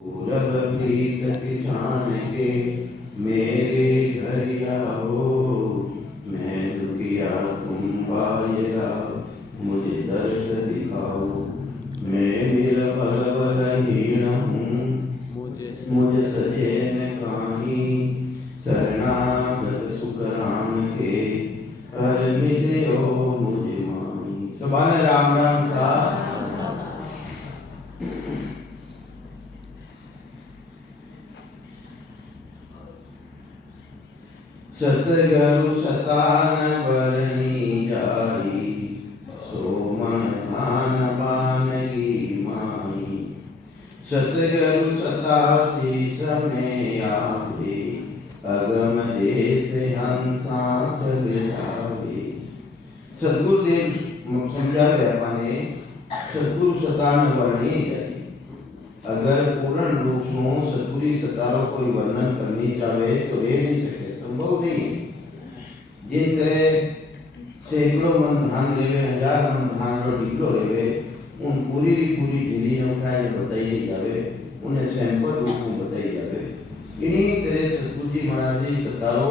पूरब प्रीत किसान के मेरे घर आओ, मैं दुखिया तुम बाजरा मुझे दर्श दिखाओ। मैं निर्बल बलहीन हूँ मुझ सजे न काहीं, शरणागत सुख राम के हर मिलो मुझे माही। सुभान राम राम साहब। सतगुरु सतान बरनी जाई, सो मन धान बानगी माई। सतगुरु सता शीस में आवे, अगम देश हंसा चल जावे। सतगुरुदेव समझावे अपने सतगुरु सतान बरनी जाई। अगर पूर्ण रूप में सतगुरु सतारो कोई वर्णन करनी चाहे तो रह नहीं सके, संभव नहीं। जिन तरह सैकड़ों मन धान रेवे, हजार मन धान रो डिगलो रेवे, उन पूरी ढीली ने उठाए बताई जावे, उन्हें सैंपल रूप में बताई जावे। इन्हीं तरह सतगुरु जी महाराज जी सतारो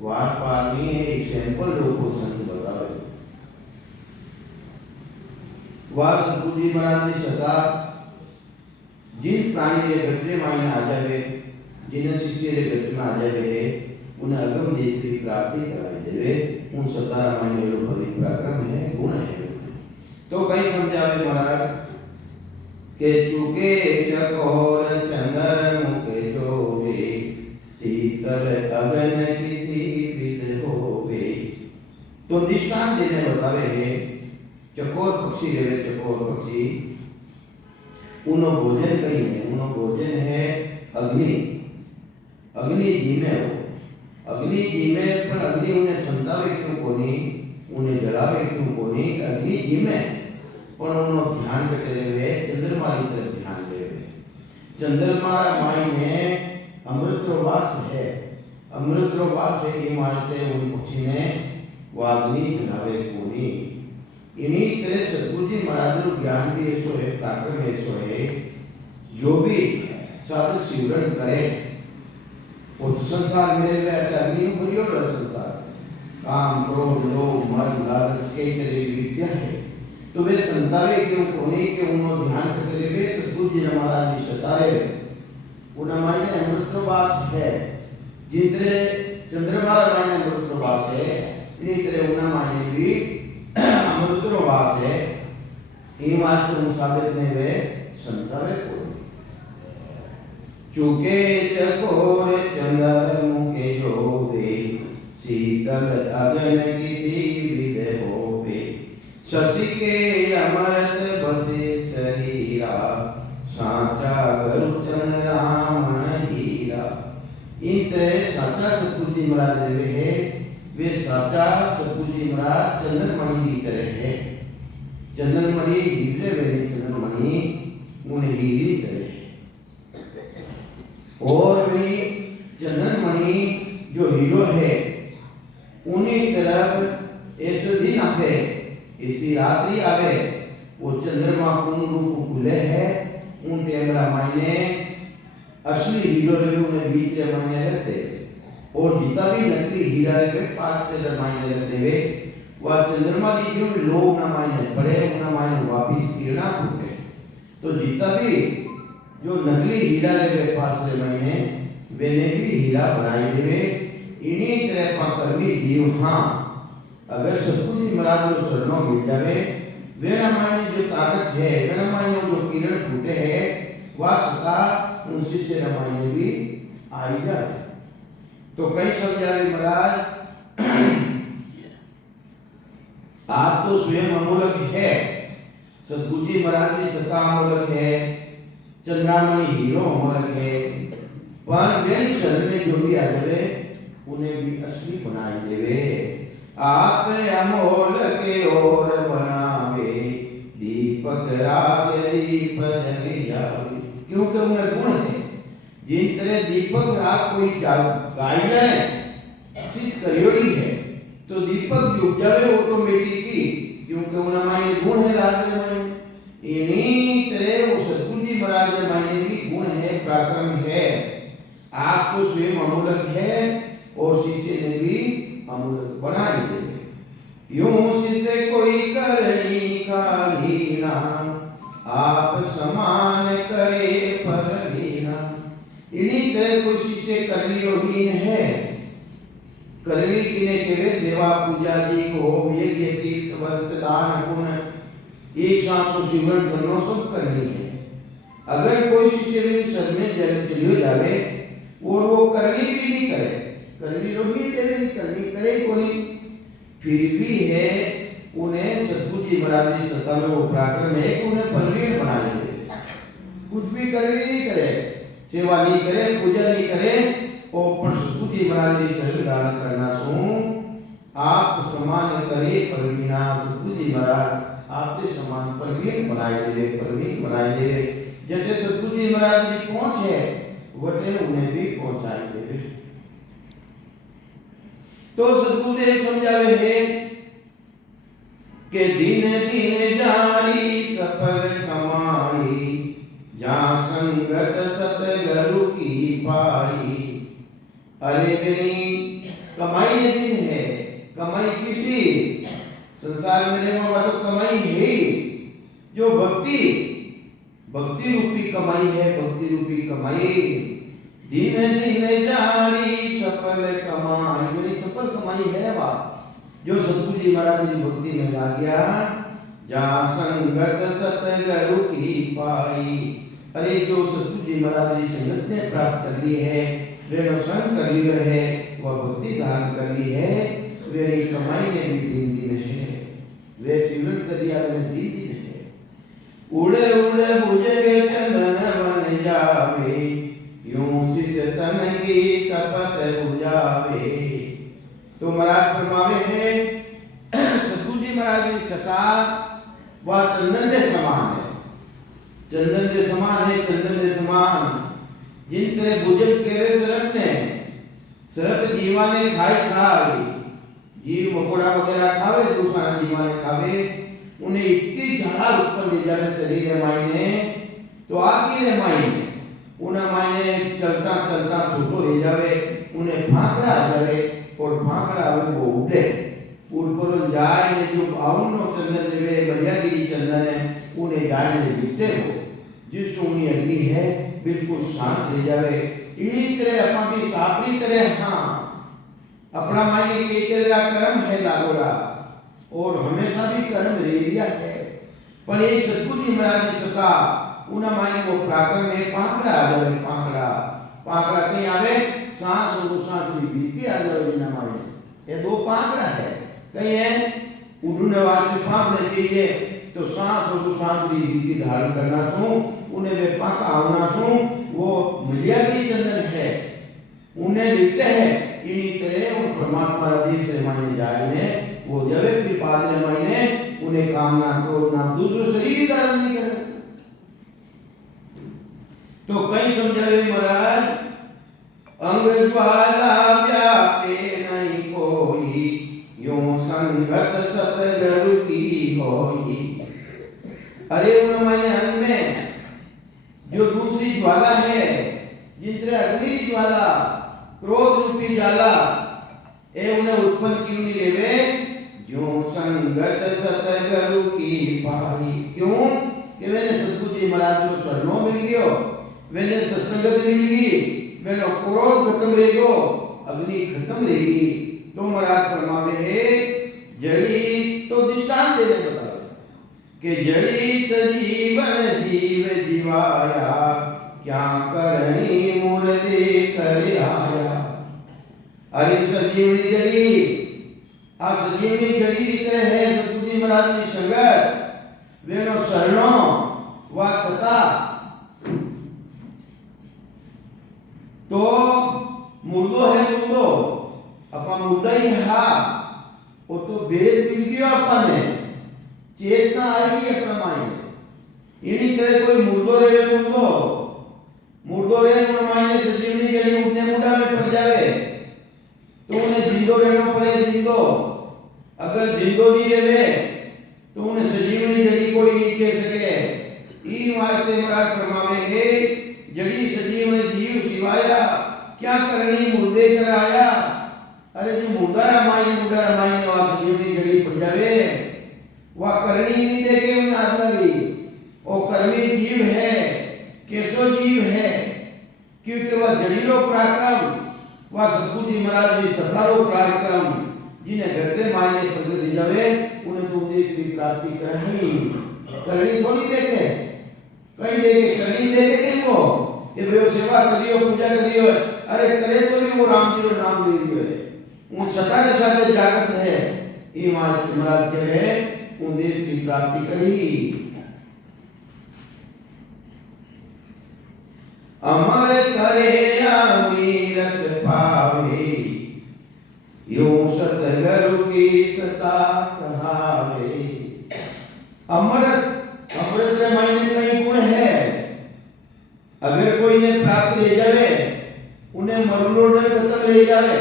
वार पार नहीं है, एक सैंपल रूप में संत बतावे। वह सतगुरु जी महाराज जी सता जिन प्राणी रे घटने मायने आ जावे, जिन शिष्य रे घट में आ जावे, उन्हें अगम देश की प्राप्ति कराई देवे। उन सतारा मायने रो भरी पराक्रम है, गुण है। तो कई समझावे महाराज के चुके चकोर चंद्र मुके जोवे, शीतल अगन किसी विद होवे। तो दृष्टांत देने बतावे है, चकोर पक्षी रेवे, चकोर पक्षी उनो भोजन कही है, उनो भोजन है अग्नि। अग्नि जी में हो, अग्नि जी में, पर अग्नि उन्हें संतावे क्यों कोनी, उन्हें जलावे क्यों कोनी। अग्नि जी में पर उनो ध्यान करे हुए चंद्रमा की तरफ ध्यान दे हुए। चंद्रमा माई में अमृत वास है, अमृत वास है। ये मानते उन पक्षी ने वो अग्नि जलावे कोनी। इन्हीं तरह सतगुरु जी महाराज रो ज्ञान भी ऐसो है, पराक्रम ऐसो है, जो भी साधक सिमरन करे वो संसार मेरे बैठे अग्नि भरियो संसार, काम क्रोध लोभ मद लालच कई तरह की विद्या है। तो वे संतावे क्यों कोने के उन्हों ध्यान करते वे सतगुरु जी महाराज जी सतारे उन्हें मायने अमृतवास है। जिन तरह चंद्रमा मायने अमृतवास है, इन्हीं तरह उन्हें मायने भी अमृतवास है। ये वास्तव मुसाबित ने वे संतावे को चुके चकोर चंद्र मुके जोवे, शीतल अगन किसी विद होवे। शशि के अमृत बसे शरीरा, साचा गुरु चंद्र रामन हीरा। इन तरह साचा सतगुरु जी महाराज वे है, वे साचा सतगुरु जी महाराज चंद्रमणि की तरह है। चंद्रमणि हीरे वे चंद्रमणि उन्हें हीरी तरह है। और भी चंद्रमणि जो हीरो है, उन्हीं तरफ ऐसे दिन आवे, ऐसी रात्रि आवे, वो चंद्रमा पूर्ण रूप खुले है। उन टेमरा मायने असली हीरो रे उन्हें बीच रे मायने रखते, और जितना भी नकली हीरा रे पार्ट रे मायने रखते वे, वह चंद्रमा की जो लोग ना मायने पड़े, उन्हें मायने वापिस किरणा फूटे। तो जितना भी जो नकली हीरा रे पास रे मायने वेने भी हीरा बनाई देवे। इन्हीं तरह का कर्मी जीव, हाँ अगर सतगुरु जी महाराज को शरणों मिल जावे, वे मायने जो ताकत है, वे मायने जो किरण फूटे है, वह सता उन शिष्य मायने भी आई जाए। तो कई समझावे महाराज आप तो स्वयं अमूलक है, सतगुरु जी महाराज की सत्ता अमूलक है, चंद्रमणि हीरो अमूलक है, पर मेरी शरण में जो भी आ जावे उन्हें भी असली बनाए देवे। आप अमोल के और बनावे, दीपक राग दीप जग जावे। क्योंकि उनमें गुण है। जिन तरह दीपक राग कोई गाय जाए सिद्ध करियोड़ी है, तो दीपक जुग जावे ऑटोमेटिकली, क्योंकि उनमें मायने गुण है राग में। इन्हीं तरह वो सतगुरु जी महाराज मायने भी गुण है, पराक्रम है। आप तो स्वयं अमूलक है और शिष्य ने भी अमूलक बना ही देंगे। यूं शिष्य कोई करनी का हीना, आप समान करे परवीना। इन्हीं तरह कोई शिष्य करनी रोहीन है। करनी किने केवे सेवा पूजा जी को यज्ञ तीर्थ व्रत दान पुण्य एक साथ सुशीलन करना सब करनी है। अगर कोई शिष्य भी शरण में जल चलियो जावे और वो करनी भी नहीं करे, करनी रोही देवे करनी करे कोई, फिर भी है उन्हें सतगुरु जी महाराज जी सत्ता में वो पराक्रम है कि उन्हें परवीन बना देते। कुछ भी करनी नहीं करे, सेवा नहीं करे, पूजा नहीं करे और पर सतगुरु जी महाराज जी शरण धारण करना सो आप समान करे परवीना। सतगुरु जी महाराज आपके समान परवीन बनाए देवे, परवीन बनाए देवे। जैसे सतगुरु जी महाराज जी पहुंच है वटे उन्हें भी पहुंचाए देवे। तो सतगुरुदेव समझावे है कि दिन दिन जारी सफल कमाई, जहाँ संगत सतगुरु की पाई। अरे मेरी कमाई ने दिन है, कमाई किसी संसार में रहने वाला तो कमाई है जो भक्ति, भक्ति रूपी कमाई है, भक्ति रूपी कमाई। दिन दिन जारी सफल कमाई, मेरी सफल कमाई है वह जो सतगुरु जी महाराज की भक्ति में ला गया। जहाँ संगत सतगुरु की पाई। अरे जो सतगुरु जी महाराज की संगत ने प्राप्त कर ली है, वे संग कर लिया है, वह भक्ति धारण कर ली है, वे कमाई ने भी दिन दिन है, वे सिमरन कर दिया में दिन दिन है। उड़े उड़े बुझे चंदन बन जावे, यूं शिष्य तन की तपत बुझावे। तो महाराज फरमावे है सतगुरु जी महाराज की सता वह चंदन के समान है, चंदन के समान है, चंदन के समान। जिन तरह बुझक केवे सरप ने, सरप जीवा ने खाई खाई, जीव मकोड़ा वगैरह खावे दूसरा जीवा ने खावे, उन्हें इतनी झाड़ा उत्पन्न ले जावे शरीर है मायने, तो आखिर है मायने उन्हें मायने चलता चलता छोटो ले जावे, उन्हें फांकड़ा आ जावे और फांकड़ा आवे वो उड़े, उड़ पर जाए ने जो आउनो चंदन लेवे बलियागिरी चंदन है, उन्हें जाए ने जीते हो जिस सोनी अग्नि है बिल्कुल शांत ले जावे। इन्हीं तरह अपना भी सापनी तरह हाँ अपना मायने के तेरा कर्म है लागोड़ा और हमेशा भी कर्म रेडिया है। पर एक सतगुरु जी महाराज जी सका उन्हें मायने को पराक्रम में पांकड़ा आ जावे, पांकड़ा पांकड़ा कहीं आवे सांस और सांस भी बीती आ जावे जिना मायने, ये दो पांकड़ा है। कहीं है उड़ने वाले पांकड़े चाहिए तो सांस और सांस भी बीती धारण करना सो उन्हें वे पांका होना सो वो मिलियागिरी चंदन है, उन्हें लिखते हैं इन्हीं तरह उन परमात्मा आदेश से माने जाए ने वो जब फिर पादरे मायने उन्हें कामना को ना दूसरे शरीर धारण नहीं करना। तो कई समझावे महाराज अंग ज्वाला व्यापे नहीं कोई, यूं संगत सतगुरु की होई। अरे उन मायने अंग में जो दूसरी ज्वाला है, जितने अग्नि ज्वाला क्रोध रूपी ज्वाला ए उन्हें उत्पन्न क्यों नहीं लेवे, जो संगत सतगुरु की पाई। क्यों कि मैंने सतगुरु जी महाराज को शरणों मिल गयो, मैंने सत्संगत मिल गई, मैंने क्रोध खत्म रहेगो, अग्नि खत्म रहेगी। तो महाराज फरमावे है जड़ी तो दृष्टांत देने बतावे कि जड़ी सजीवन जीव जीवाया, क्या करनी मुर्दे कर आया। अरे सजीवनी जड़ी आ सजीवनी जड़ी की तरह है सतगुरु जी महाराज की संगत, वेनो शरणों व सता। तो मुर्दो है मुर्दो अपन मुर्दा ही है, वो तो वेद मिल गया अपन ने, चेतना आएगी अपना माइंड। इन्हीं तरह कोई मुर्दो रहे मुर्दो, मुर्दो रहे उन माइंड सजीवनी जड़ी उठने मुड़ा में पड़ जावे तो उन्हें जिंदो रहना पड़े जिंदो। अगर जिंदो नहीं रहे तो उन्हें सजीवनी जड़ी कोई नहीं कह सके। ई वास्ते महाराज फरमावे है जड़ी सजीव शिवाया क्या करनी मुर्दे कर आया। अरे जो मुर्दा रामायण वास जीवनी जड़ी पड़ जावे वह करनी नहीं देखे उन आधारी वो कर्मी जीव है कैसो जीव है क्योंकि वह जड़ीलो पराक्रम वह सतगुरु जी महाराज जी सतारो पराक्रम जिन्हें घटरे मायने प्रगट ले जावे उन्हें तो उपदेश की प्राप्ति कराई। करनी थोड़ी देखे कहीं देखे करनी देखे वो कि भाई सेवा करियो पूजा करियो अरे करे तो भी वो राम जी का नाम ले लियो है उन सता के साथ जागृत है ये महाराज के है उन देश की प्राप्ति करी। अमर करे अमीरस पावे यूं सतगुरु की सता कहावे। अमृत मायने कई गुण है अगर कोई ने प्राप्त ले जावे उन्हें मरलोड़ खत्म ले जावे।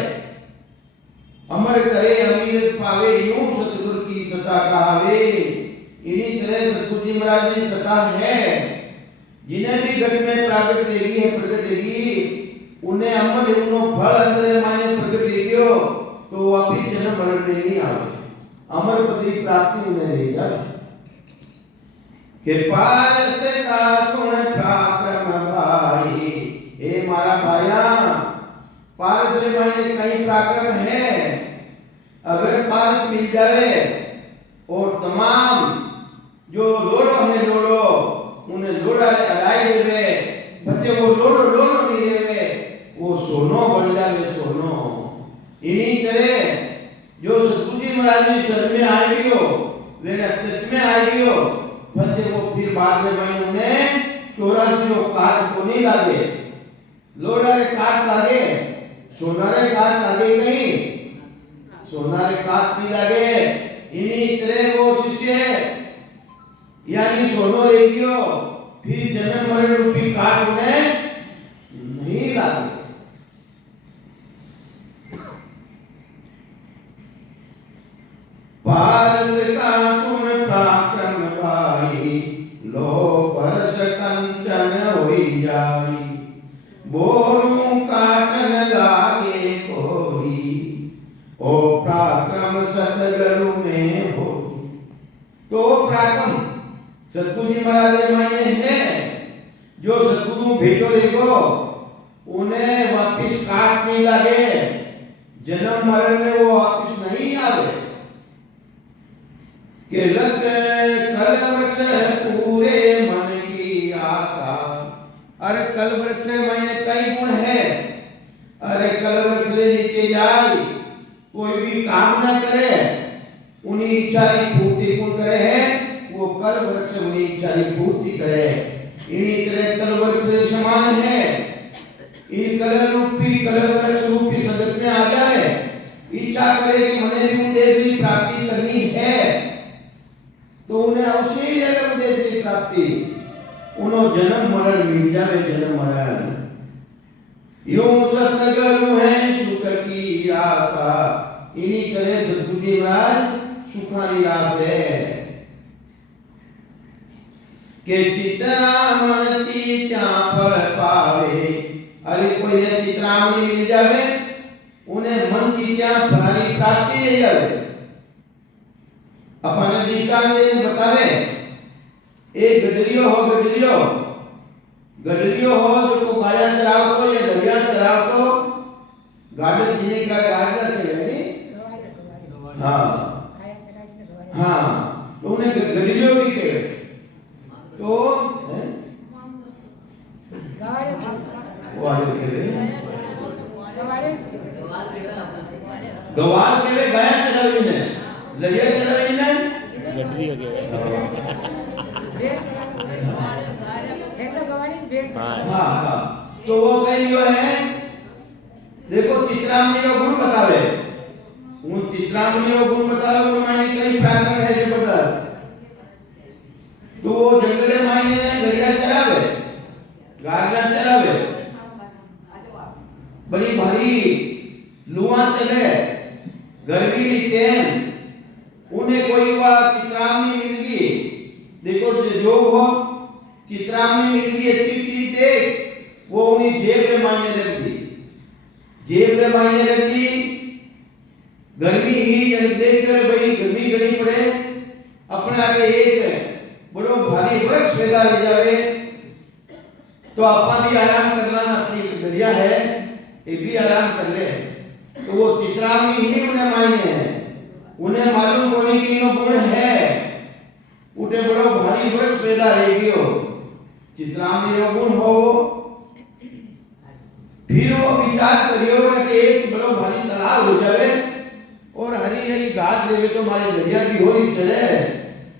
अमर करे अमीर पावे यूं सतगुरु की सता कहावे। इन्हीं तरह सतगुरु जी महाराज की सता है जिन्हें भी घट में प्रकट लेगी है प्रकट लेगी उन्हें अमर उन्हों फल अंदर माने प्रकट लेगियो तो वापिस जन्म मरण में नहीं आवे अमर पद की प्राप्ति उन्हें ले जाए। के पारस का सुन पराक्रम भाई हे मारा भाया पारस रे मायने कई पराक्रम है अगर पारस मिल जावे और तमाम जो लोड़ो है लोड़ो उन्हें लोड़ा अड़ाई देवे बच्चे वो लोड़ो नहीं देवे वो सोनो बन जावे सोनो। इन्हीं तरह जो सतगुरु जी महाराज जी शरण में आएगी वे टच में आएगी बच्चे वो फिर बाद में उन्हें 84 काट को नहीं लागे लोड़ा रे काट लागे सोनारे काट लागे नहीं सोनारे काट नहीं लागे। इन्हीं तरह वो शिष्य यानी सोनो रेगियो फिर जन्म मरण रूपी काट उन्हें नहीं लागे। पारस का सुन पराक्रम भाई लो परस कंचन होई जाई बोरू काटन लागे कोई ओ पराक्रम सतगुरु में हो। तो पराक्रम सतगुरु जी महाराज मायने है जो सतगुरु भेटो देखो उन्हें वापिस काट नहीं लगे जन्म मरण में वो वापिस नहीं आवे के लग कल वृक्ष पूरे मन की आशा। अरे कल वृक्ष मायने कई गुण है अरे कल वृक्ष नीचे जाए कोई भी काम ना करे उन्हीं इच्छा की पूर्ति कौन करे है वो कल वृक्ष उन्हीं इच्छा की पूर्ति करे। इन्हीं तरह कल वृक्ष समान है इन कल वृक्ष रूपी संगत में आ जाए इच्छा करे कि मने भी उद्देश्य की प्राप्ति करनी है तो उन्हें अवश्य ही उद्देश्य की प्राप्ति उन्हों जन्म मरण मिल जावे जन्म मरण। यूं सतगुरु है सुख की आशा। इन्हीं तरह सतगुरु जी महाराज सुखानी रास है के चितरामन चीचा फल पावे। अरे कोई ने चितरामनी मिल जावे उन्हें मन चीचा फलानी प्राप्ति ले जावे। अपने दृष्टांत देने बतावे एक गडरियो हो जो को गाया चराव तो या डलिया चराव तो गार्डन जीने का गार्डन के हाँ तो उन्हें गडरियो भी कहे तो गवाल के वे गाया चरावी ने लगे चरावी ने गडरियो के हाँ तो वो कहीं जो है देखो चित्रामणी का गुण बतावे उन चित्रामणी का गुण बतावे वो मायने कई प्राकृत है जबरदस्त। तो वो जंगले मायने गड़िया चलावे गाड़िया चलावे बड़ी भारी लुआ चले गर्मी की टाइम उन्हें कोई हुआ चित्रामणी मिल गई देखो जो हो चित्रामणी मिल गई अच्छी चीज देख वो उन्हीं जेब में मायने रख दी, जेब रे मायने रख दी। गर्मी ही जब देखकर भाई गर्मी घड़ी पड़े, अपने आगे एक बड़ो भारी वृक्ष पैदा रह जावे तो आपा भी आराम करना ना, अपनी दरिया है ये भी आराम कर ले। तो वो चित्रावनी ही उन्हें मायने है, उन्हें मालूम होने की इनो गुण है, उठे बड़ो भारी वृक्ष पैदा रह गयो, चित्रावनी रो गुण हो। फिर वो विचार करियो कि एक बड़ो भारी तालाब हो जावे और हरी हरी घास लेवे तो हमारे दरिया भी हो ही चले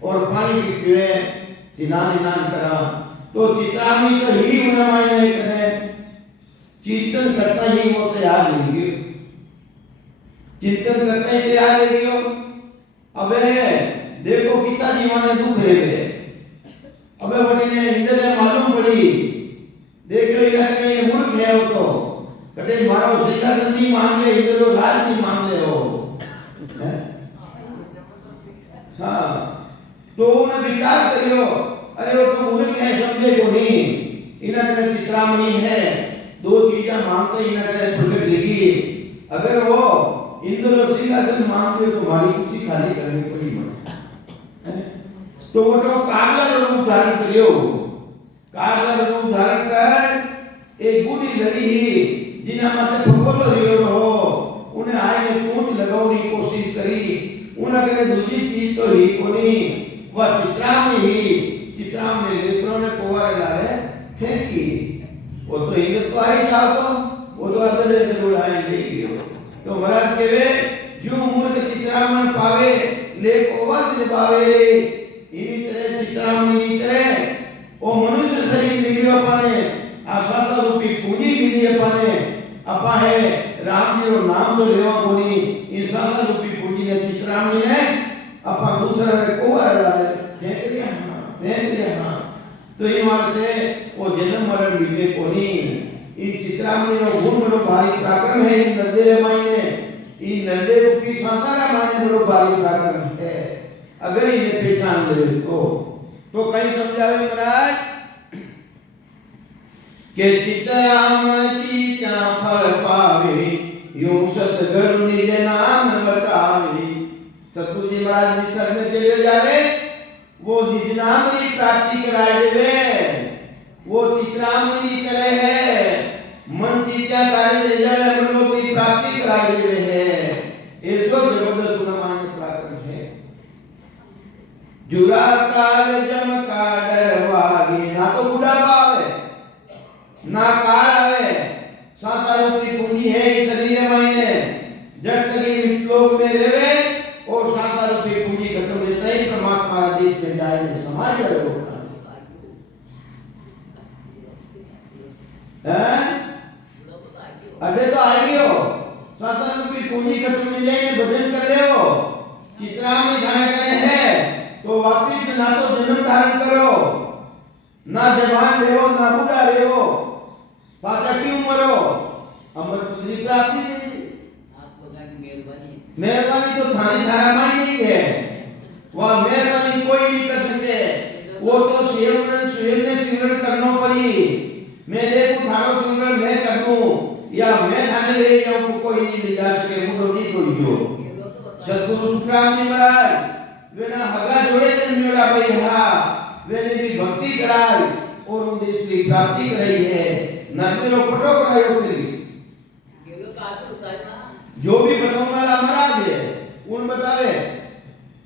और पानी भी पीवे, स्नान करा। तो चित्रावनी तो ही उन्हें मायने करे, चिंतन करता ही वो तैयार हो गयो, चिंतन करता ही तैयार हो गयो। अबे देखो कितना जीवन दुख रहे, अबे बड़ी ने इंद्र मालूम पड़ी, देखो इना कहीं मूर्ख है वो तो कटे मारो सिंहासन नहीं मांग ले, इंद्र राज नहीं मांग ले हो। हाँ तो उन्हें विचार करियो, अरे वो तो मूर्ख है, समझे को नहीं, इना कहीं चित्रामणि है, दो चीजें मांगते इना कहीं प्रकट लेगी। अगर वो इंद्र और सिंहासन मांगते तो हमारी कुर्सी खाली करनी पड़ी मत। तो वो तो कागला रूप धारण करियो, कागला रूप धारण कर एक बूढ़ी लड़ी ही जिन्हें माथे फकोलो रियो हो, उन्हें आए में चोंच लगाने कोशिश करी, उन्हें कहे दूसरी चीज तो ही कोनी, वह चित्रावनी ही, चित्रावनी लेकरों ने कोवारे लारे फेंकी। वो तो इंद्र तो आई जाओ तो वो तो अदरे जरूर आए ले गयो। तो महाराज केवे जो मूर्ख चित्रावनी पावे ले कोवा से पावे, इनी तरह चित्रावनी की तरह वो मनुष्य शरीर मिलियो अपने, आशाता रूपी पूंजी मिली अपने, अपा है राम जी रो नाम तो लेवा कोनी, इंसाना रूपी पूंजी ने चित्रावनी ने अपा दूसरा ने कोवारे लारे फेंक दिया, फेंक दिया। हाँ तो ये मानते वो जन्म मरण मिटे कोनी, इन चित्रावनी रो गुण बड़ो भारी पराक्रम है, इन नंदे मायने, इन नंदे रूपी संसार मायने बड़ो भारी पराक्रम है। अगर इन्हें पहचान ले तो कहीं समझावे महाराज के चित्रामण चीचा फल पावे, यूं सतगुरु निज नाम बतावे। सतगुरु जी महाराज निसर्ग में चले जावे, वो निज नाम की प्राप्ति कराए देवे, वो चित्रामणि की तरह है, मन चीचा कार्य ले जावे, मन लोग की प्राप्ति कराए देवे है। ऐसो जबरदस्त गुणमान पराक्रम है। जुरा काल जम का डरवागे, ना तो बुढ़ापा आवे ना काल आवे, सांसारूपी पूंजी है इस शरीर मायने, जब तक इन लोक में रहवे और सांसारूपी पूंजी खत्म होता ही परमात्मा देश में जाए समाज करो। अरे तो आएगी हो, सांसारूपी पूंजी खत्म हो जाए भजन कर ले हो, चित्रावनी जाने करे है तो वापिस ना तो जन्म धारण करो, ना जवान रहो ना बूढ़ा रहो, पाचा क्यों मरो, अमर पुत्री प्राप्ति नहीं। मेहरबानी तो थाने थारा माई नहीं है, वह मेहरबानी कोई नहीं कर सकते, वो तो स्वयं ने सिमरन करना पड़ी। मैं देखूं थारो सिमरन मैं कर दूं या मैं थाने ले जाऊं को कोई नहीं ले जा सके, मुझे नहीं कोई जो। सतगुरु सुखराम जी महाराज वेना हगा जोड़े जन्मेड़ा भाई, हाँ वेने भी भक्ति कराई और उनकी श्री प्राप्ति कराई है, नरदेव पटो करायो फिर जो भी बताऊंगा वाला महाराज है, उन बतावे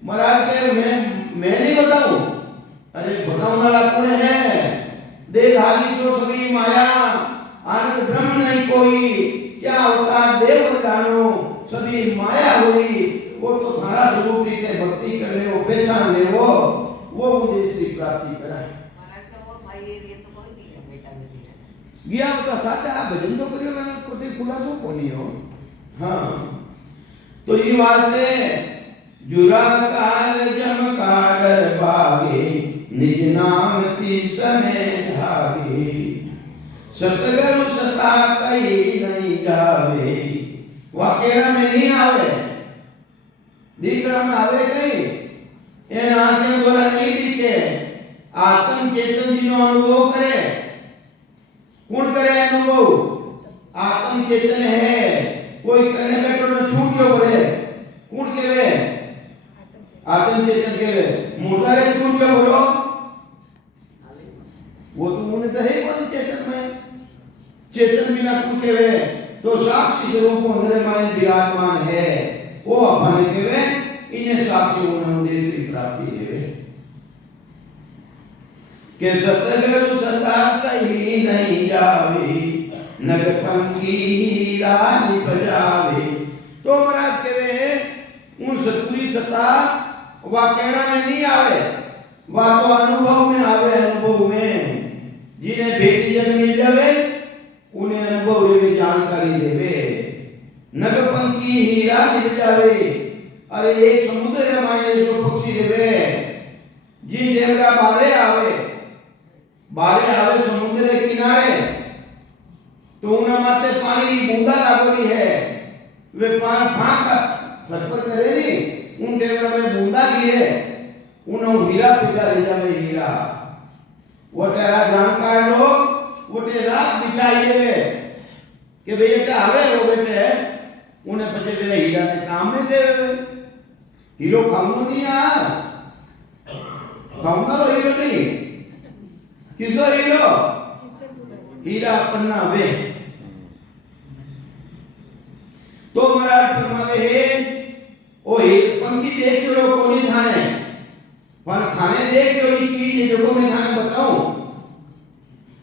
महाराज के मैं नहीं बताऊं, अरे बताऊंगा वाला कौन है, देख हाली सो सभी माया, आनंद ब्रह्म नहीं कोई, क्या अवतार देव जानो, सभी माया हुई, वो तो थारा स्वरूप रीते भक्ति कर ले, वो पहचान ले, वो मुझे श्री प्राप्ति कराए। गया बता साचा भजन तो करियो, मैंने कोटे खुलासो कोनी हो। हाँ तो ये बात है, जुरा काल जम का डर भागे, निज नाम शीश में धागे, सतगुरु सता कहीं नहीं जावे, वाकेरा में नहीं आवे, दीकरा में आवे कहीं, इन आंखें द्वारा नहीं दिखे, आत्म चेतन जी नो अनुभव करे, कौन करे अनुभव, आत्म चेतन है। कोई कने बैठो न छूटियो भरे कौन केवे आत्म चेतन केवे मुर्दा रे छूटियो भरो वो तो उन्हें तो है ही चेतन में चेतन बिना कौन केवे तो साक्षी स्वरूप अंदर माने विराजमान है वो अपन केवे इन्हें साक्षी उन्हें देश की प्राप्ति है के सतगुरु सता कहीं नहीं जावे नग पंखी रानी बजावे तो महाराज केवे उन सतगुरी सता वा कहना में नहीं आवे वा तो अनुभव में आवे अनुभव में जिन्हें बेटी जन मिल जावे उन्हें अनुभव रे जानकारी देवे नग पंखी हीरा मिल जावे अरे एक समुद्र मायने जो पक्षी देवे जिन देवरा बारे आवे समुद्र के किनारे तो उन माते पानी की बूंदा लागोली है वे पान फांक फटफट करे नी उन देवरा में बूंदा गिरे उन हीरा पिता ले जावे हीरा वो तेरा जानकार लोग वो तेरा बिछाई देवे कि बेटा आवे वो बेटे उन्हें बचे वे हीरा ने काम में देवे हीरो खाऊंगा नहीं यार खाऊंगा तो हीरो नहीं किसो हीरो हीरा पन्ना वे तो महाराज फरमावे है ओ पंखी देख लो कोनी थाने पर थाने देख लो ये चीज जो को मैं थाने बताऊं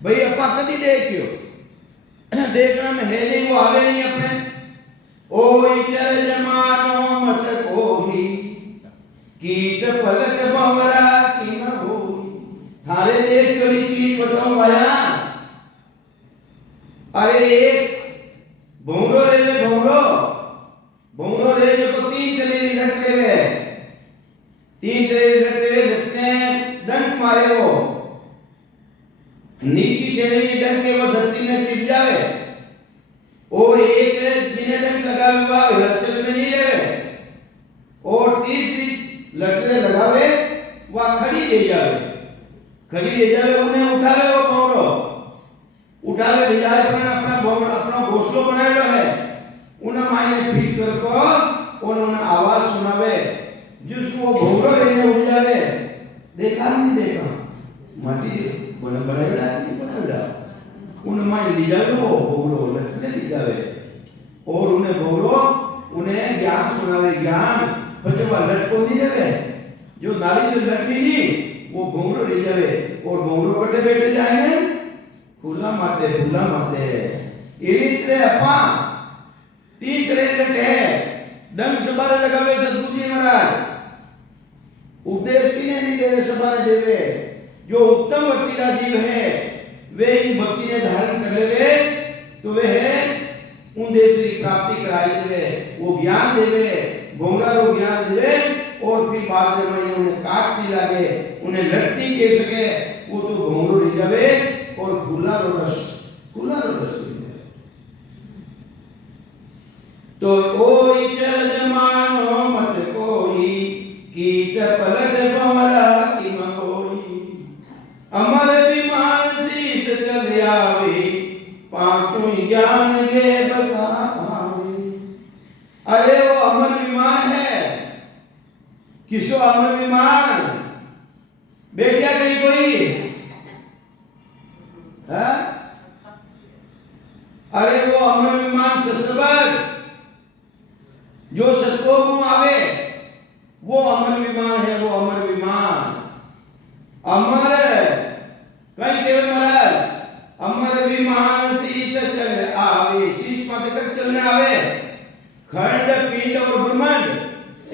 भाई अपा कदी देखियो देखना में है नहीं वो आवे नहीं अपने ओ इचर जमानो मत कोही कीट पलट भंवरा की न होई थारे देख लो ये चीज बताऊं भाया अरे एक भौरो रे में भौरो रे जो को तीन कली लट लेवे तीन कली लट लेवे लटने डंक मारे वो नीची शैली डंक के वो धरती में चिप जावे और एक जिन्हें डंक लगावे हुआ हलचल में नहीं रहे और तीसरी लटने लगावे वह खड़ी ले जावे उन्हें उठावे वो भौरो उठावे ले जाए अपना घोंसलो बनाएलो है उन्हें मायने फिट कर को उन्हें आवाज सुनावे जिसको भौरो लेने उड़ जावे देखा नहीं देखा माटी बनाएला नहीं बनाएला उन्हें मायने ले जावे वो भौरो लटने ले जावे और उन्हें भौरो उन्हें ज्ञान सुनावे ज्ञान बच्चे वो लटको नहीं जावे जो नाली जो लटनी नहीं वो भौरो ले जावे और भौरो कटे बैठे जाएंगे खुला माते इरित्रे अपा तीन तरह लटे दम सबारे लगावे सतगुरु जी महाराज उपदेश किने नहीं देवे सबारे देवे जो उत्तम भक्ति का जीव है वे इन भक्ति ने धारण कर लेवे तो वे है उन देश की प्राप्ति कराई देवे वो ज्ञान देवे भोंगा रो ज्ञान देवे और फिर बाद में उन्हें काट नहीं लागे उन्हें लट नहीं कह सके वो तो भोंगरो ले जावे और खुला रस तो कोई चल जमानो मत कोई कीट पलट भंवरा की न होई अमर विमान शीस चल आवे पांचों ज्ञान गे बता पावे अरे वो अमर विमान है किसो अमर विमान बेटिया कहीं कोई है अरे वो अमर विमान ससबर जो सतो गुण आवे वो अमर विमान है वो अमर विमान अमर कहीं के महाराज अमर विमान शीश चल आवे शीश माथे तक चलने आवे खंड पिंड और ब्रह्मांड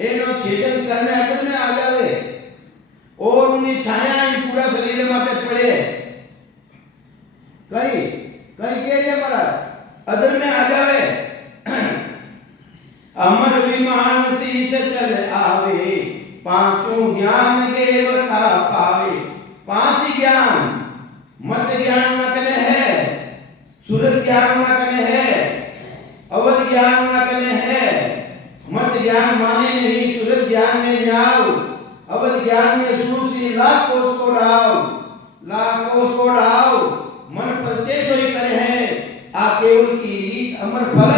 एनो छेदन करने अकल में आ जावे और उन्हें छाया ही पूरा शरीर माथे पड़े कहीं के लिए महाराज अदर में आ जावे अमर विमान शीश चल आवे पांचों ज्ञान के बता पावे पांच ज्ञान मत ज्ञान न कने है सूरत ज्ञान न कने है अवध ज्ञान न कने है मत ज्ञान माने नहीं सूरत ज्ञान में जाओ अवध ज्ञान में सूसी लाख कोष को डाओ मन परचेस होई करे है केवल की रीत अमर फल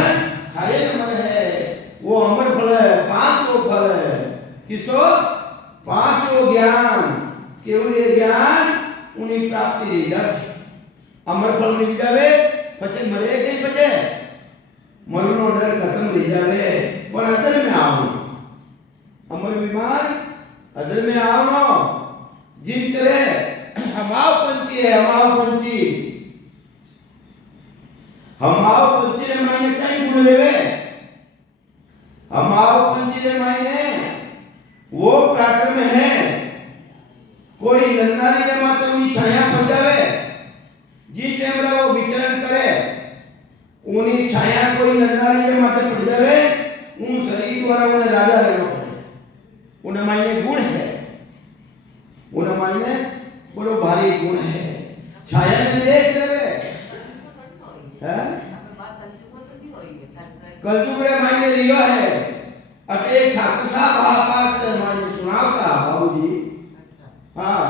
खाए अमर है। वो अमर फल है, पांचों फल है। किसो? पांचों ज्ञान, केवल ये ज्ञान उन्हें प्राप्ति रही जाए। अमर फल मिल जावे पचे मरे कहीं पचे मरनो डर खत्म रही जावे। पर अदर में आओ अमर विमान, अदर में आओ नो जिन करे हमाओ पंची है, हमाओ पंची, हमाओ पंची ने मायने कई गुण लेवे। हमाओ पंची ने मायने वो पराक्रम है, कोई नन्नारी ने मात्र उन्हीं छाया पड़ जावे, जी टेमरा वो विचरण करे, उन्हीं छाया कोई नन्नारी ने मात्र पड़ जावे, उन शरीर द्वारा उन्हें राजा रहना पड़े। उन्हें मायने गुण है, उन्हें मायने बड़ो भारी गुण है। छाया ने देख लेवे है, कलयुग रे मायने रियो है। अटे ठाकुर साहब आपात मायने सुनावता बाबूजी। हाँ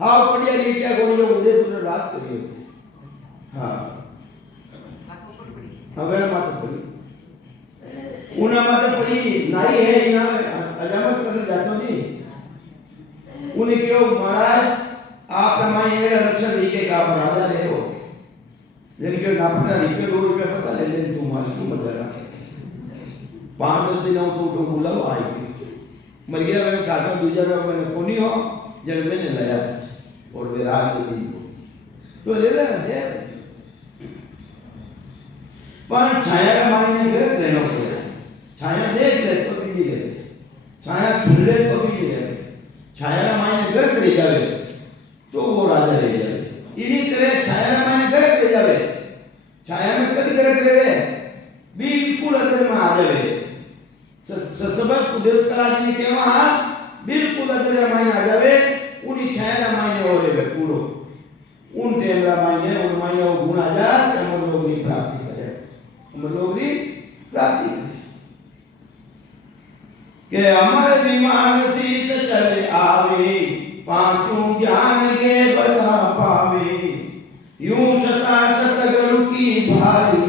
हाँ पढ़िया जी क्या बोलियो उदयपुर रात करियो। हाँ हवे माता पड़ी उन्हें माता पड़ी नाई है इना अजामत करने जातो जी। उन्हें क्यों महाराज आप मायने रक्षण लीके का राजा रहे हो, लेकिन क्यों नापटा रुपये 2 रुपये पता ले ले तुम माल क्यों मजा रहा 5-10 दिन तो बुलाओ आई मर गया मैंने खाकर दूसरा बार मैंने कोनी हो जब मैंने लाया और वे रात के दिन तो ले ले है। पर छाया का मायने गलत रहना पड़ेगा। छाया देख ले तो भी ले, छाया छू ले तो भी ले, छाया का मायने गलत रह जावे तो वो राजा रह जावे। इन्हीं तरह छाया का मायने गलत रह जावे, छाया में कभी गलत रहे बिल्कुल अंदर में आ जावे। सबक कुदरत कला जी ने केवा बिल्कुल अंदर मायने आ जावे, उन्हीं छाया का मायने हो रे पूरो उन टेमरा मायने उन मायने वो गुण आ जाए हम लोग की प्राप्ति करे, हम लोग की प्राप्ति करे। के अमर विमान शीस चले आवे, पांचों ज्ञान के बता पावे, यूं सता सतगुरु की भारी।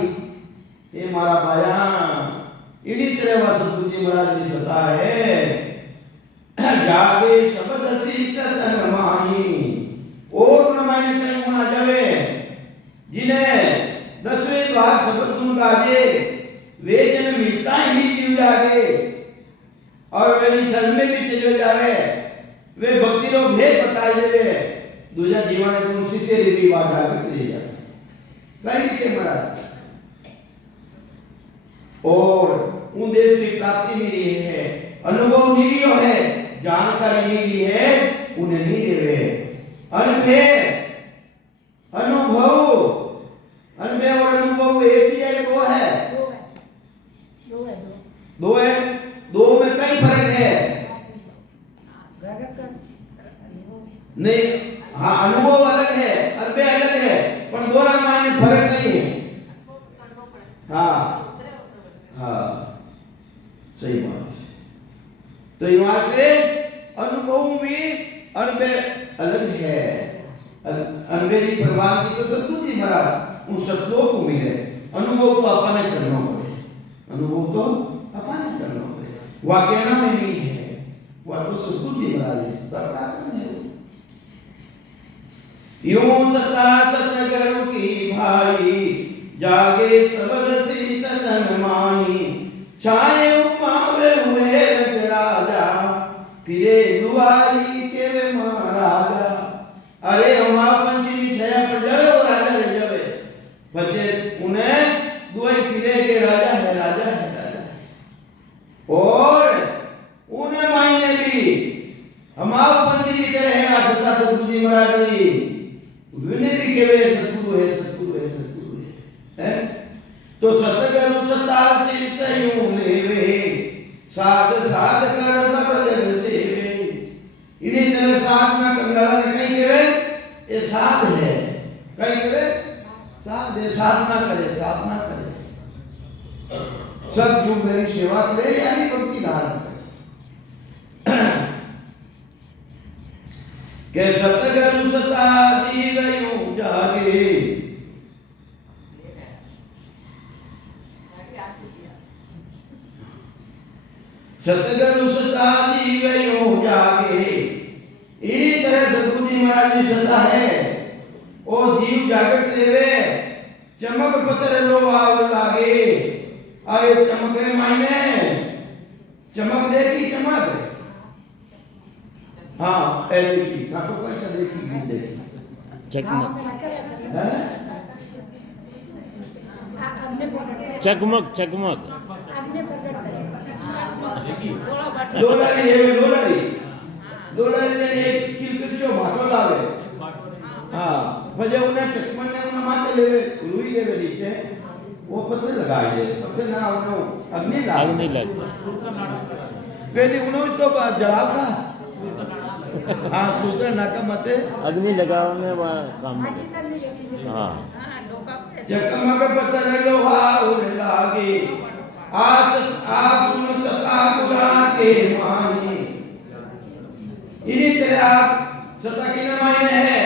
ये मारा बयान इन्हीं तरह वह सतगुरु जी महाराज की सता है। जागे शब्द शीस तन माही, और उन मायने कहीं गुण आ जावे जिन्हें 10वें द्वार शब्द तुम गाजे वे जन मिलता ही जीव जागे, और वे निसर्ग में भी चले जावे, वे भक्ति लोग भेद बताए देवे दूसरा जीवन है तुम शिष्य रीति बात आगे चले जाए कहीं के महाराज। और उन देश की प्राप्ति नहीं रही है, अनुभव नहीं रियो है, जानकारी नहीं रही है, उन्हें नहीं देवे अनुभव अनुभव और अनुभव एक ही है, दो है, दो में कई फर्क है नहीं। हाँ अनुभव अलग है, अनुभव अलग है, पर दो मायने फर्क नहीं है। हाँ हाँ सही बात है। तो यहाँ से अनुभव भी अनुभव अलग है। अनुभवी प्रभाव की तो सतगुरु जी महाराज उन सतलों को मिले, अनुभव तो अपने करना पड़े, अनुभव तो अपने करना पड़े, वह कहना में नहीं है, वह तो सतगुरु जी महाराज है। यूं सता सतगुरु की भाई, जागे शब्द शीस तन माही, छाए उमावे हुए राजा, फिरे दुआरी के वे महाराजा। अरे हमारा पंची छाया पर जावे वो राजा रह जावे, बच्चे उन्हें दुआई फिरे के राजा है, राजा है, राजा है। और उन्हें मायने भी हमारा पंची की तरह है सत्ता सतगुरु जी महाराज जी, उन्हें भी केवे सतगुरु है, सतगुरु है, सतगुरु है। तो सतगुरु सता से सयूं लेवे, साध साध कर सब जग सेवे। इन्हीं तरह साधना करना ने कहीं केवे ये साध है, कहीं केवे साध है, साधना करे, साधना करे, सब जो मेरी सेवा करे यानी भक्ति धारण करे। के सतगुरु सता जीव यूं जागे, सतगुरु सता जीवे यूं जागे। इसी तरह सतगुरु जी महाराज की सता है और जीव जागृत रेवे चमक पत्र लो आव लागे। अरे चमक रे मायने चमक देखी चमक हाँ ए देखी ठाकुर का क्या देखी देखी चकमक चकमक चकमक लोलारी ने एक किलकचो भाटो लावे हाँ भजे उन्हें चकमक ने उन्हें माते लेवे रुई लेवे नीचे वो पत्थर लगाए दे पत्थर ना उन्हें अग्नि लग पहले उन्हें तो जलावता हाँ सूत्र नाका मते अग्नि लगाने काम हाँ चकमक पत्थर लोहा उड़ लागे। आस आप सुन सता गुरा के माही। इन्हीं तरह आप सता की मायने है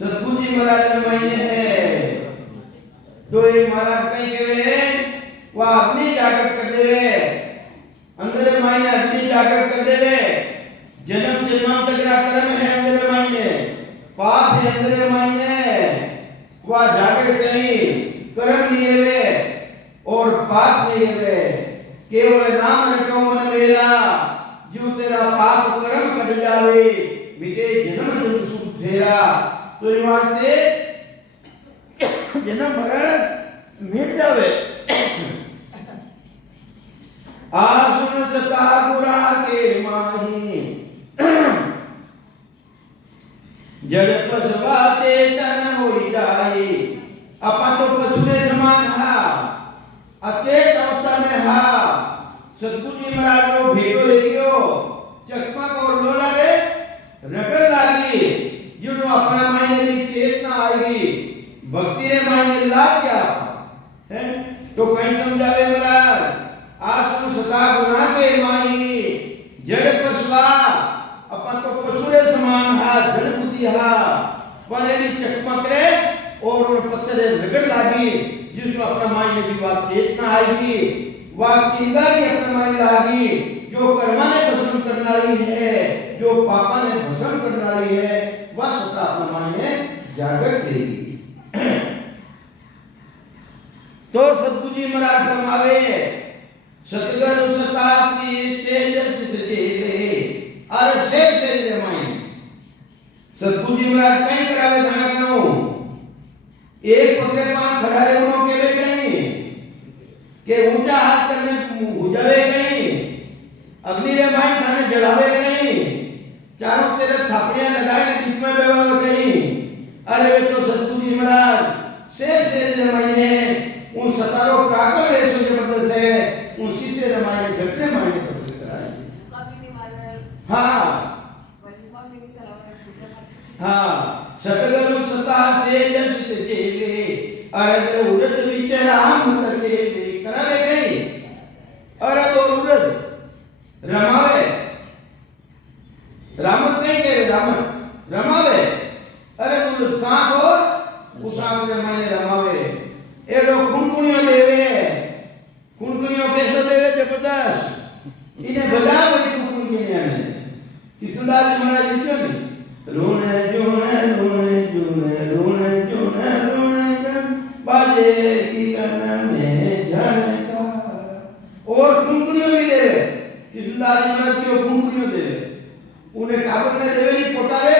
सतगुरु जी महाराज के मायने है। तो ये महाराज कहीं के वे वह अपनी जागृत कर देवे अंदर मायने अपनी जागृत कर देवे। जन्म जन्मांतर का कर्म है अंदर मायने पाप है अंदर मायने वह जागृत कहीं कर्म नहीं है और पाप नहीं है केवल नाम रटो मन मेरा जो तेरा पाप कर्म कर जावे मिटे जन्म जन्म सुख तेरा। तो यहाँ से जन्म मरण मिट जावे। आसुन सता गुरा के माही जड़ पशुआ चेतन हो जाए। अपन तो पशु के समान हा अचेत अवस्था में हा। सतगुरु जी महाराज को भेटो ले गयो चकमक और लोला रे रगड़ लागी जो अपना मायने में चेतना आएगी भक्ति रे मायने ला गया है। तो कहीं समझावे महाराज आसुन सता गुना के माही जड़ पशुआ अपन तो पशु रे समान हा जड़ बुद्धि हा पनेरी चकमक रे और उन पत्थर रगड़ लागी जिसको अपना मायने की बात चेतना आएगी वह चिंगारी अपना मायने लागी जो कर्मा ने भस्म करने वाली है जो पापा ने भस्म करने वाली है वह सत्ता अपना मायने जागृत रहेगी। तो सतगुरु जी महाराज फरमावे सतगुरु सता सेजस सजेले और से मायने सतगुरु जी महाराज कहीं करावे जाना करो एक पत्रे पान खड़ा रहे उन्हों के वे कहीं के ऊंचा हाथ करने हुजावे कहीं अग्नि रे भाई थाने जलावे कहीं चारों तरफ थापड़ियां लगाए ने बीच में बेवावे कहीं। अरे वे तो सतगुरु जी महाराज से रमायने उन सतारों प्राकर वेशों जबरदस्त है उसी से रमायने घटने मायने पड़ते कराए। हाँ हाँ सतगुरु सता से जसित जेले अरद उरद विचराम तकेले करावे गई अरद और उरद रमावे रामत नहीं कहे रामत रमावे अरद उरद सांस और उस सांस के मायने रमावे। ये लोग खुनकुनियों देवे खुनकुनियों कैसे देवे जबरदस्त इन्हें बजा बड़ी खुनकुनियों ने किसुदास महाराज लिखियो नहीं रोने जोने रोने जोने रोने जोने रोने जन बाजे की कन में झनका और खुनकुनियों भी दे किसुदास महाराज क्यों खुनकुनियों दे उन्हें काबड़ ने देवे नहीं पोटावे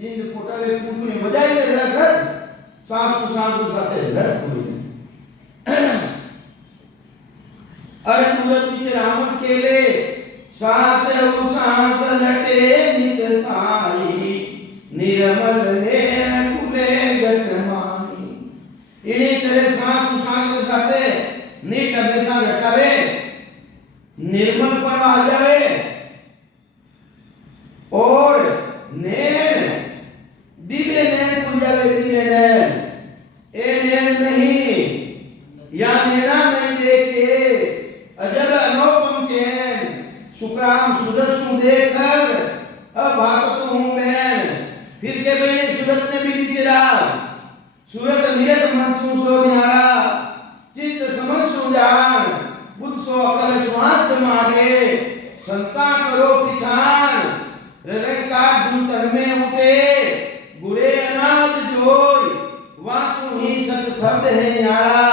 जिन पोटावे खुनकुनियों बजाई दे रहा सांस को साथे लड़ हुई। अरे तुरंत पीछे रामत केले सांस लटे नित साई निर्मल नैन खुले गतमाई। इन्हीं तरह सांस के साथे नीट हमेशा लटावे निर्मल पर आ जावे और नैन दिव्य नैन खुल जावे दिव्य नैन ए नैन नहीं या नैना नहीं देखे अजब अनुपम चैन सुखराम सुदर्शन देखकर अब भागत हूँ मैं फिर के मैंने सूरत ने भी लीजिए सूरत नियत मन सो निहारा चित्त समझ सो जान बुद्ध सो अकल स्वास्थ्य मारे शब्द है न्यारा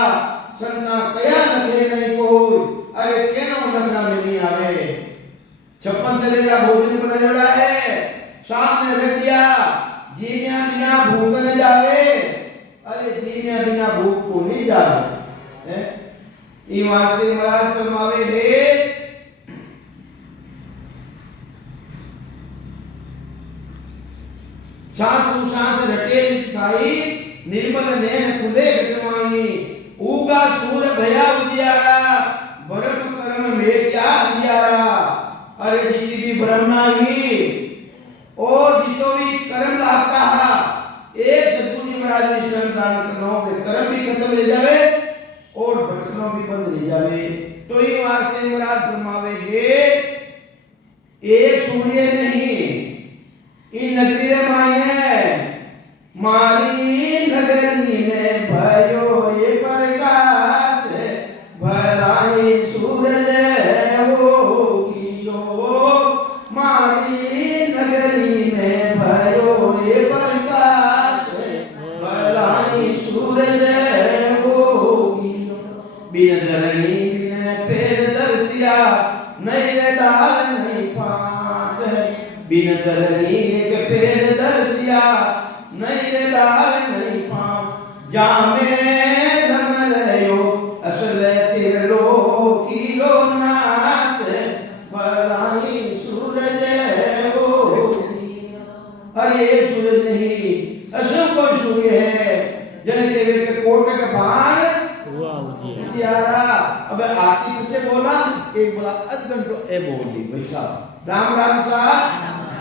संता कया लखे नहीं कोई अरे केनो लखना में नहीं आवे 56 तरह का भोजन बनायोड़ा है सामने रख दिया जीने बिना भूख न जावे अरे जीने बिना भूख को नहीं जावे हैं ई वास्ते महाराज फरमावे है सांस सांस रटे साई निर्मल नैन खुले घटमाई उगा सूर भया उजियारा भरम कर्म में क्या अंधियारा अरे जितनी भी ब्रह्मा ही और जितो भी कर्म लाता है एक सतगुरु जी महाराज ने शरण दान करना वे कर्म भी खत्म ले जावे और भटकना भी बंद ले जावे तो ये वास्ते महाराज फरमावे है एक सूर्य नहीं इन नगरी रे मायने मारी नगरी में भयो ये प्रकाश भराई सूरज होगी जो मारी नगरी में भयो ये प्रकाश भराई सूरज होगी बिन धरनी बिन पेड़ दर्शिया नहीं रे डाल नहीं पात बिन धरनी एक पेड़ दर्शिया नहीं रे डाल नहीं पात जामे धर्म रहो असल तिरलो की रो नाथ भलाई सूरज हो अरे सूरज नहीं असंख्य सूर्य है जन के वे के कोट के बाहर यारा अब आरती किसे बोला एक बोला अध घंटो ए बोली भाई साहब राम राम साहब